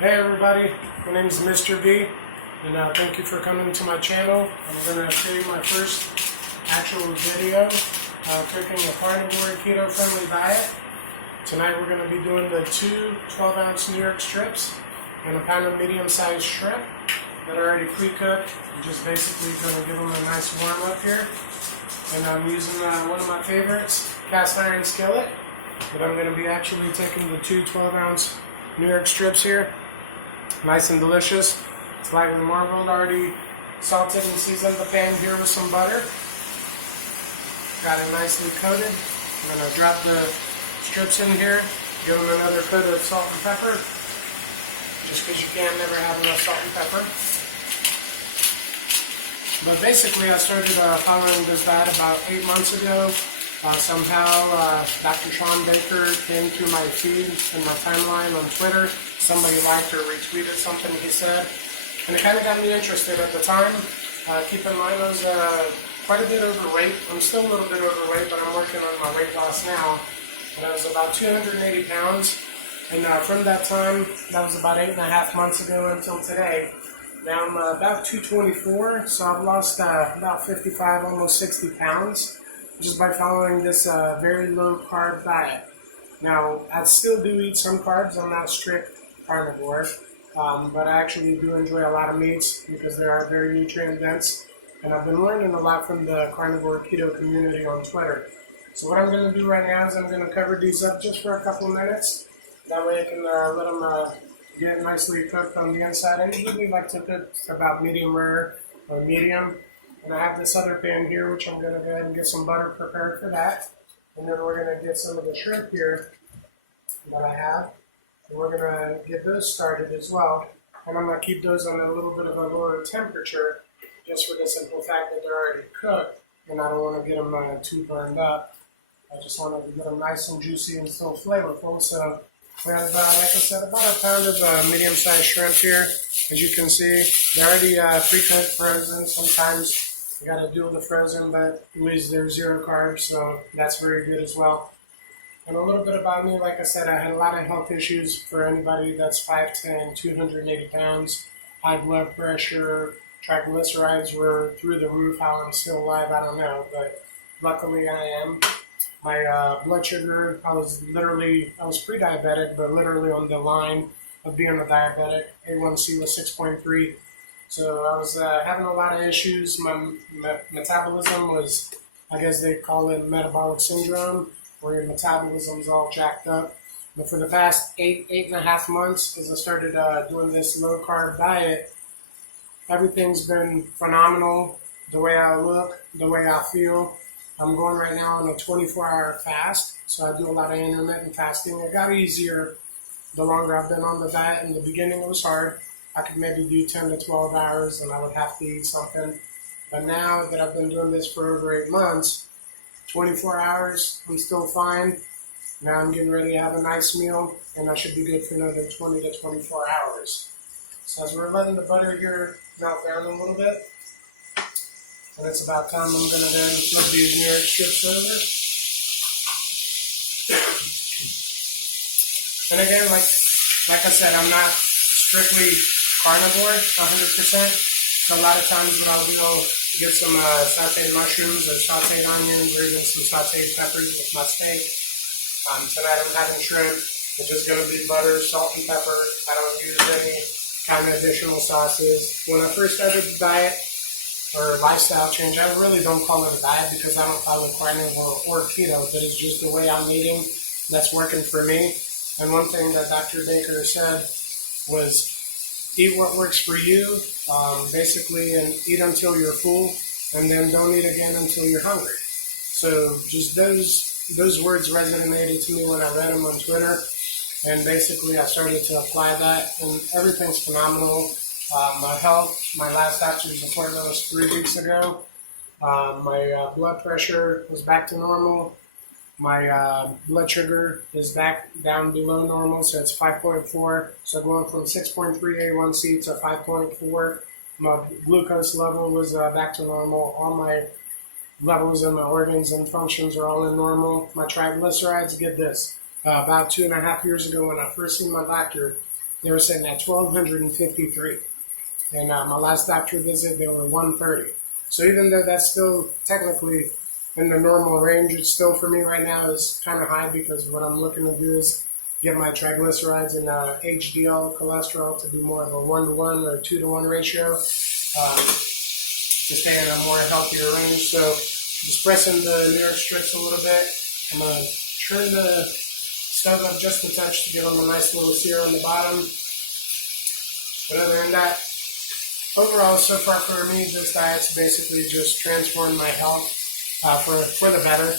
Hey everybody, my name is Mr. V, and thank you for coming to my channel. I'm going to show you my first actual video cooking a carnivore keto-friendly diet. Tonight we're going to be doing the two 12-ounce New York strips and a pound of medium-sized shrimp that are already pre-cooked. I'm just basically going to give them a nice warm-up here. And I'm using one of my favorites, cast iron skillet, but I'm going to be actually taking the two 12-ounce New York strips here. Nice and delicious. Slightly marbled, already salted and seasoned the pan here with some butter. Got it nicely coated. I'm going to drop the strips in here, give them another coat of salt and pepper, just because you can never have enough salt and pepper. But basically I started following this diet about 8 months ago. Somehow Dr. Shawn Baker came to my feed and my timeline on Twitter. Somebody liked or retweeted something he said, and it kind of got me interested at the time. Keep in mind I was quite a bit overweight. I'm still a little bit overweight, but I'm working on my weight loss now. And I was about 280 pounds, and from that time, that was about 8.5 months ago until today. Now I'm about 224, so I've lost about 55, almost 60 pounds, just by following this very low carb diet. Now, I still do eat some carbs. I'm not strict carnivore, but I actually do enjoy a lot of meats because they are very nutrient dense, and I've been learning a lot from the carnivore keto community on Twitter. So what I'm going to do right now is I'm going to cover these up just for a couple minutes. That way I can let them get nicely cooked on the inside. I usually like to cook about medium rare or medium. And I have this other pan here, which I'm going to go ahead and get some butter prepared for that. And then we're going to get some of the shrimp here that I have. And we're going to get those started as well. And I'm going to keep those on a little bit of a lower temperature, just for the simple fact that they're already cooked. And I don't want to get them too burned up. I just want to get them nice and juicy and still flavorful. So we have, like I said, about a pound of medium-sized shrimp here. As you can see, they're already pre-cooked, frozen. Sometimes you got to do the frozen, but at least they're zero carbs, so that's very good as well. And a little bit about me, like I said, I had a lot of health issues for anybody that's 5'10", 280 pounds, high blood pressure, triglycerides were through the roof. How I'm still alive, I don't know, but luckily I am. My blood sugar, I was pre-diabetic, but literally on the line of being a diabetic. A1C was 6.3. So I was having a lot of issues. My metabolism was, I guess they call it metabolic syndrome, where your metabolism's all jacked up. But for the past 8.5 months, as I started doing this low-carb diet, everything's been phenomenal. The way I look, the way I feel. I'm going right now on a 24-hour fast, so I do a lot of intermittent fasting. It got easier the longer I've been on the diet. In the beginning, it was hard. I could maybe do 10 to 12 hours, and I would have to eat something. But now that I've been doing this for over 8 months, 24 hours, I'm still fine. Now I'm getting ready to have a nice meal, and I should be good for another 20 to 24 hours. So as we're letting the butter here melt down a little bit, and it's about time, I'm going to then flip these New York strips over. And again, like I said, I'm not strictly carnivore 100%. So a lot of times what I'll do, I'll get some sauteed mushrooms or sauteed onions or even some sauteed peppers with my steak. Tonight I'm having shrimp. It's just going to be butter, salt, and pepper. I don't use any kind of additional sauces. When I first started the diet, or lifestyle change, I really don't call it a diet because I don't follow carnivore or keto, but it's just the way I'm eating that's working for me. And one thing that Dr. Baker said was, eat what works for you, basically, and eat until you're full, and then don't eat again until you're hungry. So just those words resonated to me when I read them on Twitter, and basically I started to apply that, and everything's phenomenal. My health, my last doctor's appointment was 3 weeks ago. My blood pressure was back to normal. My blood sugar is back down below normal, so it's 5.4. So going from 6.3 A1C to 5.4. My glucose level was back to normal. All my levels in my organs and functions are all in normal. My triglycerides, get this, about 2.5 years ago when I first seen my doctor, they were sitting at 1,253. And my last doctor visit, they were 130. So even though that's still technically in the normal range, it's still for me right now is kind of high because what I'm looking to do is get my triglycerides and HDL cholesterol to be more of a 1-to-1 or 2-to-1 ratio to stay in a more healthier range. So just pressing the mirror strips a little bit. I'm going to turn the stove up just a touch to get on the nice little sear on the bottom. But other than that, overall, so far for me, this diet's basically just transformed my health for the better.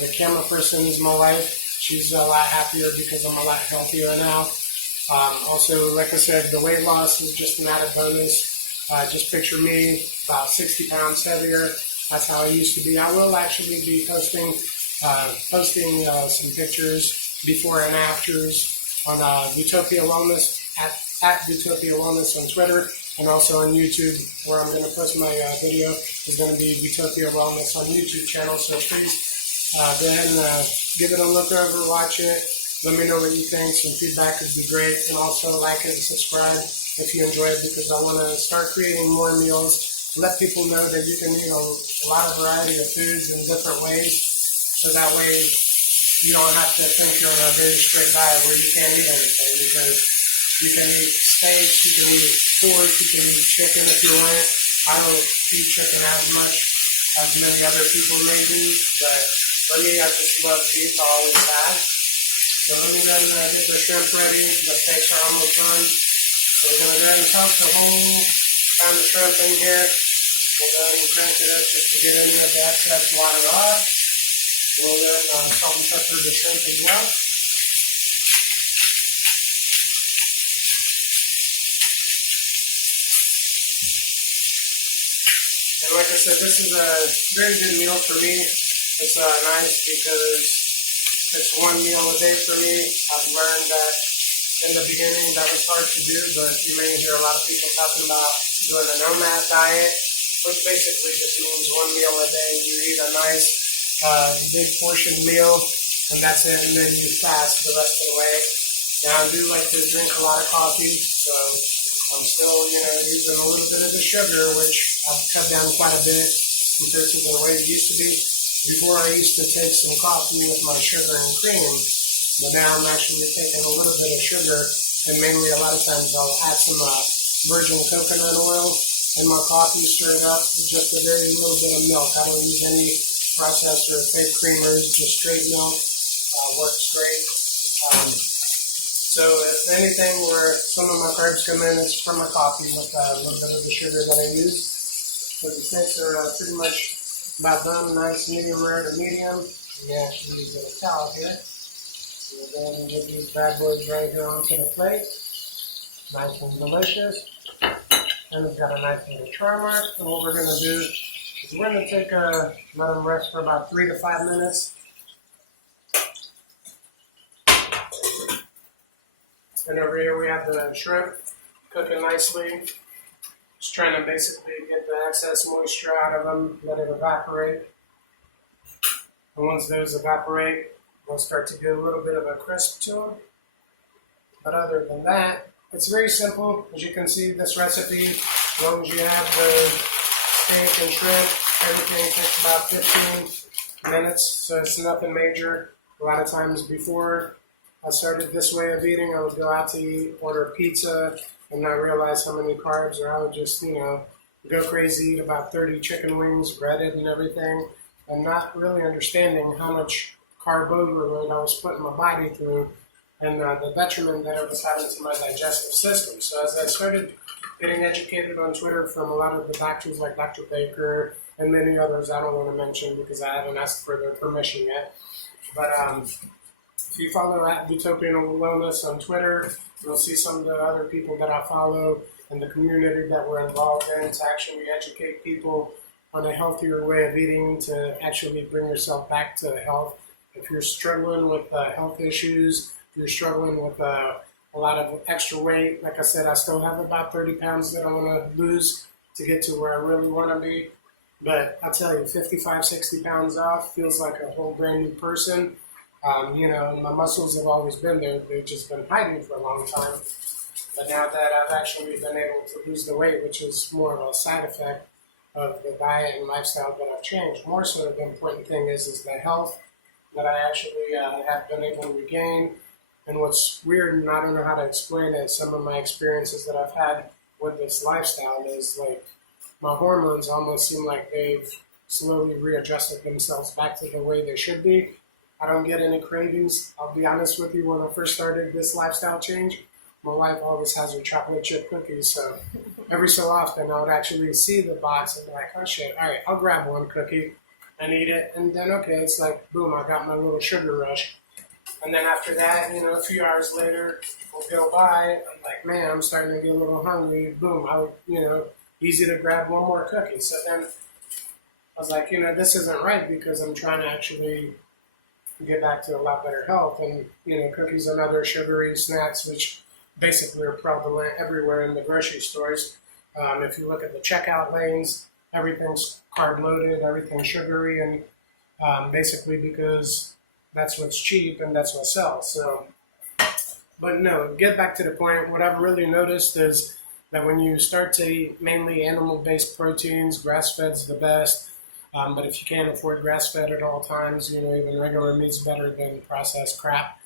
The camera person is my wife. She's a lot happier because I'm a lot healthier now. Also, like I said, the weight loss is just an added bonus. Just picture me about 60 pounds heavier. That's how I used to be. I will actually be posting some pictures before and afters on Vitopia Wellness at Vitopia Wellness on Twitter. And also on YouTube, where I'm going to post my video, is going to be Vitopia Wellness on YouTube channel. So please go ahead and give it a look over, watch it. Let me know what you think. Some feedback would be great. And also like it and subscribe if you enjoy it, because I want to start creating more meals. Let people know that you can eat a lot of variety of foods in different ways. So that way you don't have to think you're on a very strict diet where you can't eat anything, because you can eat steak, you can eat pork, you can eat chicken if you want. I don't eat chicken as much as many other people may do, but for me, I just love beef. I always have. So let me go ahead and get the shrimp ready. The steaks are almost done. So we're going to go ahead and toss the whole pound of shrimp in here. We'll go ahead and crank it up just to get any of the excess water off. We'll go ahead and salt and pepper the shrimp as well. And like I said, this is a very good meal for me. It's nice because it's one meal a day for me. I've learned that in the beginning that was hard to do, but you may hear a lot of people talking about doing a nomad diet, which basically just means one meal a day. You eat a nice big portion meal, and that's it, and then you fast the rest of the way. Now I do like to drink a lot of coffee, so I'm still, using a little bit of the sugar, which I've cut down quite a bit compared to the way it used to be. Before I used to take some coffee with my sugar and cream, but now I'm actually taking a little bit of sugar, and mainly a lot of times I'll add some virgin coconut oil in my coffee, stir it up with just a very little bit of milk. I don't use any processed or fake creamers, just straight milk. Works great. So if anything where some of my carbs come in, it's from my coffee with a little bit of the sugar that I use. So the steaks are pretty much about done, nice medium rare to medium. Yeah, actually use a towel here. We'll go ahead and get these bad boys right here onto the plate. Nice and delicious. And we've got a nice little char mark. And what we're going to do is we're going to take let them rest for about 3 to 5 minutes. And over here we have the shrimp cooking nicely. Just trying to basically get the excess moisture out of them, let it evaporate. And once those evaporate, we'll start to get a little bit of a crisp to them. But other than that, it's very simple. As you can see, this recipe, as long as you have the steak and shrimp, everything takes about 15 minutes, so it's nothing major. A lot of times before I started this way of eating, I would go out to eat, order pizza, and not realize how many carbs, or I would just, go crazy, eat about 30 chicken wings, breaded and everything, and not really understanding how much carb overload I was putting my body through, and the detriment that it was having to my digestive system. So as I started getting educated on Twitter from a lot of the doctors like Dr. Baker and many others I don't want to mention because I haven't asked for their permission yet, but if you follow at Vitopia Wellness on Twitter, you'll see some of the other people that I follow and the community that we're involved in to actually educate people on a healthier way of eating to actually bring yourself back to health. If you're struggling with health issues, if you're struggling with a lot of extra weight, like I said, I still have about 30 pounds that I want to lose to get to where I really want to be. But I tell you, 55, 60 pounds off feels like a whole brand new person. You know, my muscles have always been there. They've just been hiding for a long time. But now that I've actually been able to lose the weight, which is more of a side effect of the diet and lifestyle that I've changed, more so the important thing is the health that I actually have been able to regain. And what's weird, and I don't know how to explain it, some of my experiences that I've had with this lifestyle is like my hormones almost seem like they've slowly readjusted themselves back to the way they should be. I don't get any cravings. I'll be honest with you, when I first started this lifestyle change, my wife always has her chocolate chip cookies, so every so often I would actually see the box and be like, oh shit, all right, I'll grab one cookie and eat it, and then okay, it's like, boom, I got my little sugar rush. And then after that, you know, a few hours later will go by, I'm like, man, I'm starting to get a little hungry, boom, easy to grab one more cookie. So then I was like, you know, this isn't right because I'm trying to actually get back to a lot better health. And, you know, cookies and other sugary snacks, which basically are prevalent everywhere in the grocery stores. If you look at the checkout lanes, everything's carb loaded, everything's sugary, and basically because that's what's cheap and that's what sells. So, but no, get back to the point. What I've really noticed is that when you start to eat mainly animal-based proteins, grass-fed's the best. But if you can't afford grass-fed at all times, you know, even regular meat's better than processed crap.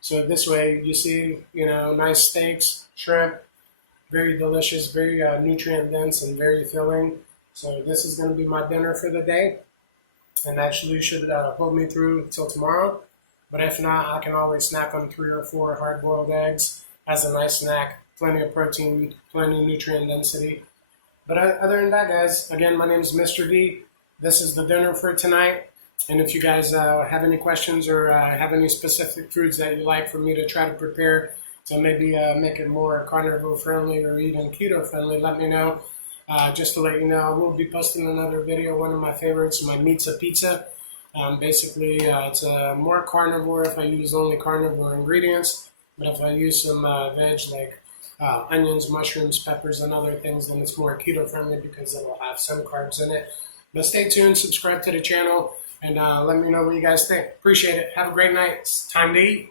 So this way, you see, you know, nice steaks, shrimp, very delicious, very nutrient dense, and very filling. So this is going to be my dinner for the day, and actually should hold me through till tomorrow. But if not, I can always snack on 3 or 4 hard-boiled eggs as a nice snack. Plenty of protein, plenty of nutrient density. But other than that, guys, again, my name is Mr. D. This is the dinner for tonight. And if you guys have any questions or have any specific foods that you'd like for me to try to prepare to maybe make it more carnivore friendly or even keto friendly, let me know. Just to let you know, I will be posting another video, one of my favorites, my Meatza Pizza. Basically, it's more carnivore if I use only carnivore ingredients, but if I use some veg like onions, mushrooms, peppers, and other things, then it's more keto friendly because it will have some carbs in it. But stay tuned, subscribe to the channel, and let me know what you guys think. Appreciate it. Have a great night. It's time to eat.